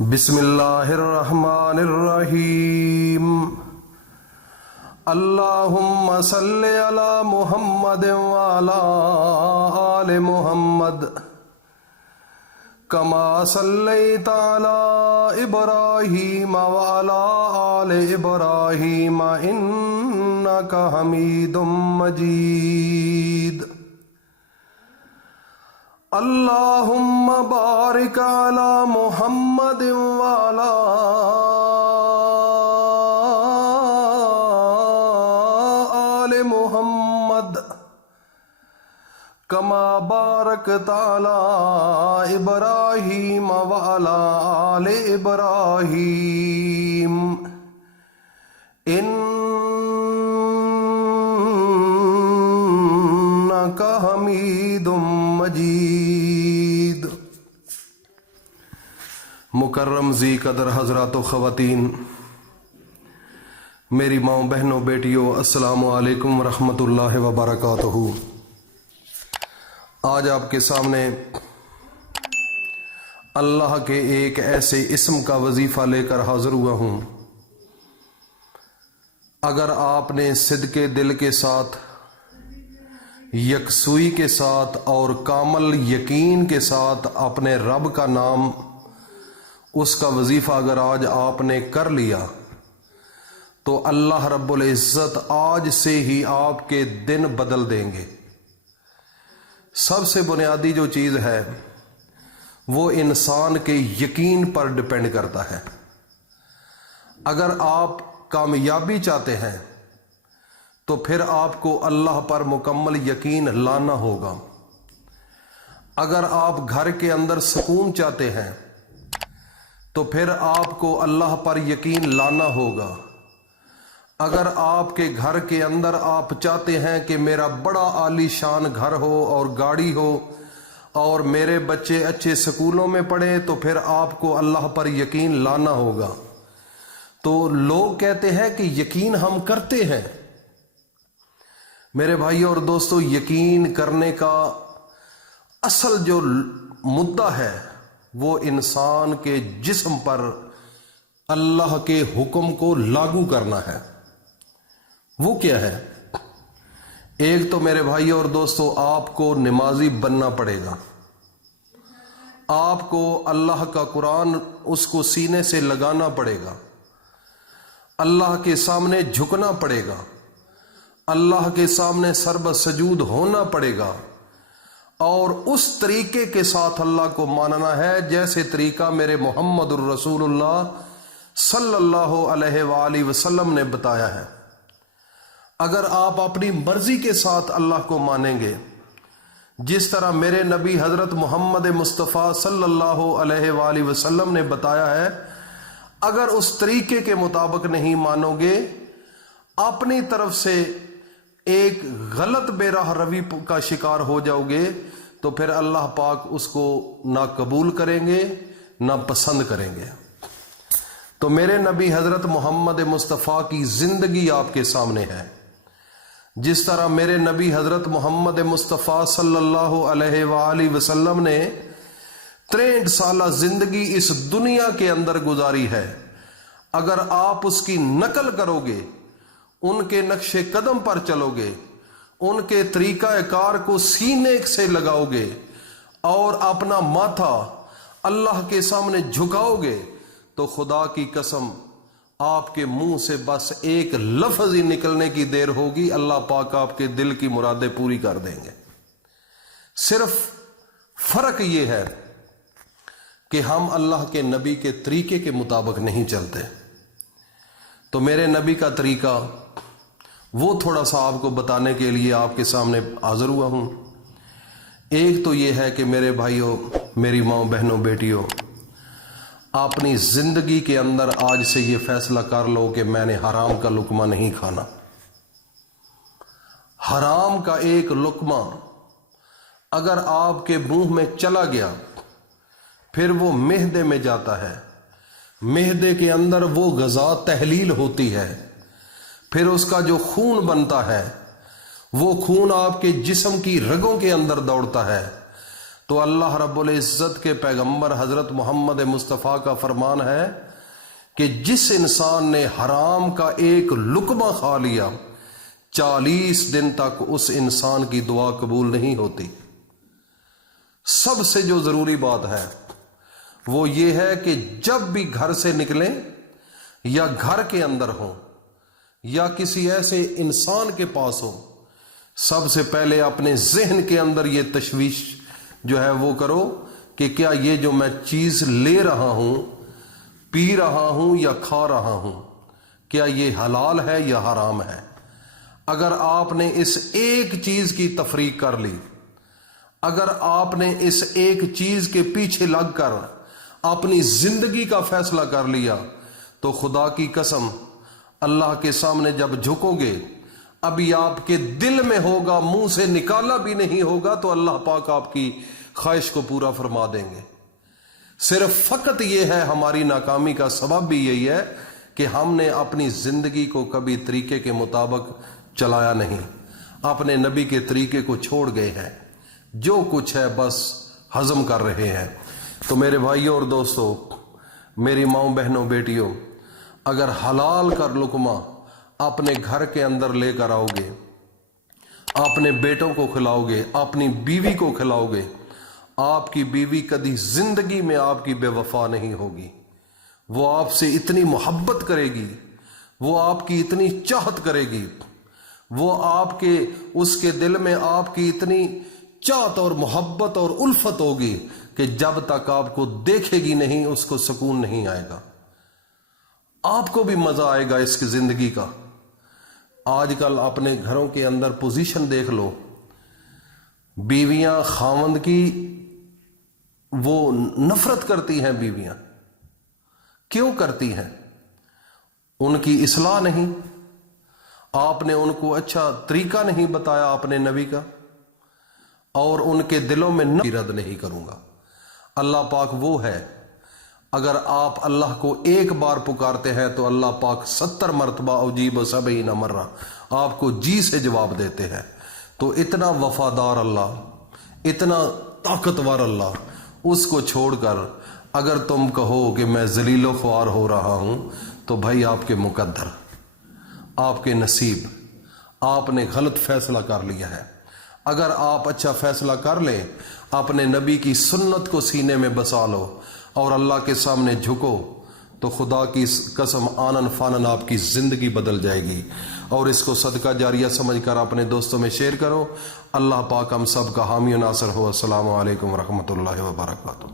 بسم اللہ الرحمن الرحیم اللہم صل علی محمد وعلی آل محمد کما صلیت علی ابراہیم وعلی آل ابراہیم انک حمید مجید اللہم بارک علی محمد وعلی آل محمد کما بارکت علی ابراہیم وعلی آل ابراہیم انک حمید مجید۔ مکرم ذی قدر حضرات و خواتین، میری ماں بہنوں بیٹیوں، السلام علیکم ورحمۃ اللہ وبرکاتہ۔ آج آپ کے سامنے اللہ کے ایک ایسے اسم کا وظیفہ لے کر حاضر ہوا ہوں، اگر آپ نے صدقے دل کے ساتھ، یکسوئی کے ساتھ اور کامل یقین کے ساتھ اپنے رب کا نام، اس کا وظیفہ اگر آج آپ نے کر لیا تو اللہ رب العزت آج سے ہی آپ کے دن بدل دیں گے۔ سب سے بنیادی جو چیز ہے وہ انسان کے یقین پر ڈپینڈ کرتا ہے۔ اگر آپ کامیابی چاہتے ہیں تو پھر آپ کو اللہ پر مکمل یقین لانا ہوگا۔ اگر آپ گھر کے اندر سکون چاہتے ہیں تو پھر آپ کو اللہ پر یقین لانا ہوگا۔ اگر آپ کے گھر کے اندر آپ چاہتے ہیں کہ میرا بڑا عالی شان گھر ہو اور گاڑی ہو اور میرے بچے اچھے سکولوں میں پڑھیں تو پھر آپ کو اللہ پر یقین لانا ہوگا۔ تو لوگ کہتے ہیں کہ یقین ہم کرتے ہیں۔ میرے بھائی اور دوستو، یقین کرنے کا اصل جو مدعا ہے وہ انسان کے جسم پر اللہ کے حکم کو لاگو کرنا ہے۔ وہ کیا ہے؟ ایک تو میرے بھائی اور دوستو، آپ کو نمازی بننا پڑے گا۔ آپ کو اللہ کا قرآن اس کو سینے سے لگانا پڑے گا، اللہ کے سامنے جھکنا پڑے گا، اللہ کے سامنے سرب سجود ہونا پڑے گا، اور اس طریقے کے ساتھ اللہ کو ماننا ہے جیسے طریقہ میرے محمد الرسول اللہ صلی اللہ علیہ وآلہ وسلم نے بتایا ہے۔ اگر آپ اپنی مرضی کے ساتھ اللہ کو مانیں گے، جس طرح میرے نبی حضرت محمد مصطفیٰ صلی اللہ علیہ وآلہ وسلم نے بتایا ہے، اگر اس طریقے کے مطابق نہیں مانو گے، اپنی طرف سے ایک غلط بے راہ روی کا شکار ہو جاؤ گے، تو پھر اللہ پاک اس کو نہ قبول کریں گے نہ پسند کریں گے۔ تو میرے نبی حضرت محمد مصطفیٰ کی زندگی آپ کے سامنے ہے۔ جس طرح میرے نبی حضرت محمد مصطفیٰ صلی اللہ علیہ وآلہ وسلم نے 63 سالہ زندگی اس دنیا کے اندر گزاری ہے، اگر آپ اس کی نقل کرو گے، ان کے نقش قدم پر چلو گے، ان کے طریقہ کار کو سینے سے لگاؤ گے اور اپنا ماتھا اللہ کے سامنے جھکاؤ گے، تو خدا کی قسم آپ کے منہ سے بس ایک لفظ ہی نکلنے کی دیر ہوگی، اللہ پاک آپ کے دل کی مرادیں پوری کر دیں گے۔ صرف فرق یہ ہے کہ ہم اللہ کے نبی کے طریقے کے مطابق نہیں چلتے۔ تو میرے نبی کا طریقہ وہ تھوڑا سا آپ کو بتانے کے لیے آپ کے سامنے حاضر ہوا ہوں۔ ایک تو یہ ہے کہ میرے بھائیوں، میری ماں بہنوں بیٹیوں، اپنی زندگی کے اندر آج سے یہ فیصلہ کر لو کہ میں نے حرام کا لقمہ نہیں کھانا۔ حرام کا ایک لقمہ اگر آپ کے منہ میں چلا گیا، پھر وہ معدے میں جاتا ہے، معدے کے اندر وہ غذا تحلیل ہوتی ہے، پھر اس کا جو خون بنتا ہے وہ خون آپ کے جسم کی رگوں کے اندر دوڑتا ہے، تو اللہ رب العزت کے پیغمبر حضرت محمد مصطفیٰ کا فرمان ہے کہ جس انسان نے حرام کا ایک لقمہ کھا لیا 40 دن تک اس انسان کی دعا قبول نہیں ہوتی۔ سب سے جو ضروری بات ہے وہ یہ ہے کہ جب بھی گھر سے نکلیں یا گھر کے اندر ہوں یا کسی ایسے انسان کے پاس ہو، سب سے پہلے اپنے ذہن کے اندر یہ تشویش جو ہے وہ کرو کہ کیا یہ جو میں چیز لے رہا ہوں، پی رہا ہوں یا کھا رہا ہوں، کیا یہ حلال ہے یا حرام ہے۔ اگر آپ نے اس ایک چیز کی تفریق کر لی، اگر آپ نے اس ایک چیز کے پیچھے لگ کر اپنی زندگی کا فیصلہ کر لیا تو خدا کی قسم اللہ کے سامنے جب جھکو گے، ابھی آپ کے دل میں ہوگا، منہ سے نکالا بھی نہیں ہوگا، تو اللہ پاک آپ کی خواہش کو پورا فرما دیں گے۔ صرف فقط یہ ہے ہماری ناکامی کا سبب بھی یہی ہے کہ ہم نے اپنی زندگی کو کبھی طریقے کے مطابق چلایا نہیں، اپنے نبی کے طریقے کو چھوڑ گئے ہیں، جو کچھ ہے بس ہضم کر رہے ہیں۔ تو میرے بھائیوں اور دوستوں، میری ماؤں بہنوں بیٹیوں، اگر حلال کا لقمہ اپنے گھر کے اندر لے کر آؤ گے، اپنے بیٹوں کو کھلاؤ گے، اپنی بیوی کو کھلاؤ گے، آپ کی بیوی کبھی زندگی میں آپ کی بے وفا نہیں ہوگی۔ وہ آپ سے اتنی محبت کرے گی، وہ آپ کی اتنی چاہت کرے گی، وہ آپ کے اس کے دل میں آپ کی اتنی چاہت اور محبت اور الفت ہوگی کہ جب تک آپ کو دیکھے گی نہیں اس کو سکون نہیں آئے گا۔ آپ کو بھی مزہ آئے گا اس کی زندگی کا۔ آج کل اپنے گھروں کے اندر پوزیشن دیکھ لو، بیویاں خاوند کی وہ نفرت کرتی ہیں۔ بیویاں کیوں کرتی ہیں؟ ان کی اصلاح نہیں، آپ نے ان کو اچھا طریقہ نہیں بتایا اپنے نبی کا، اور ان کے دلوں میں رد نہیں کروں گا۔ اللہ پاک وہ ہے، اگر آپ اللہ کو ایک بار پکارتے ہیں تو اللہ پاک 70 مرتبہ اجیب 70 مرہ آپ کو جی سے جواب دیتے ہیں۔ تو اتنا وفادار اللہ، اتنا طاقتور اللہ، اس کو چھوڑ کر اگر تم کہو کہ میں ذلیل و خوار ہو رہا ہوں، تو بھائی آپ کے مقدر، آپ کے نصیب، آپ نے غلط فیصلہ کر لیا ہے۔ اگر آپ اچھا فیصلہ کر لیں، اپنے نبی کی سنت کو سینے میں بسا لو اور اللہ کے سامنے جھکو، تو خدا کی قسم آنن فانن آپ کی زندگی بدل جائے گی۔ اور اس کو صدقہ جاریہ سمجھ کر اپنے دوستوں میں شیئر کرو۔ اللہ پاک ہم سب کا حامی و ناصر ہو۔ السلام علیکم ورحمۃ اللہ وبرکاتہ۔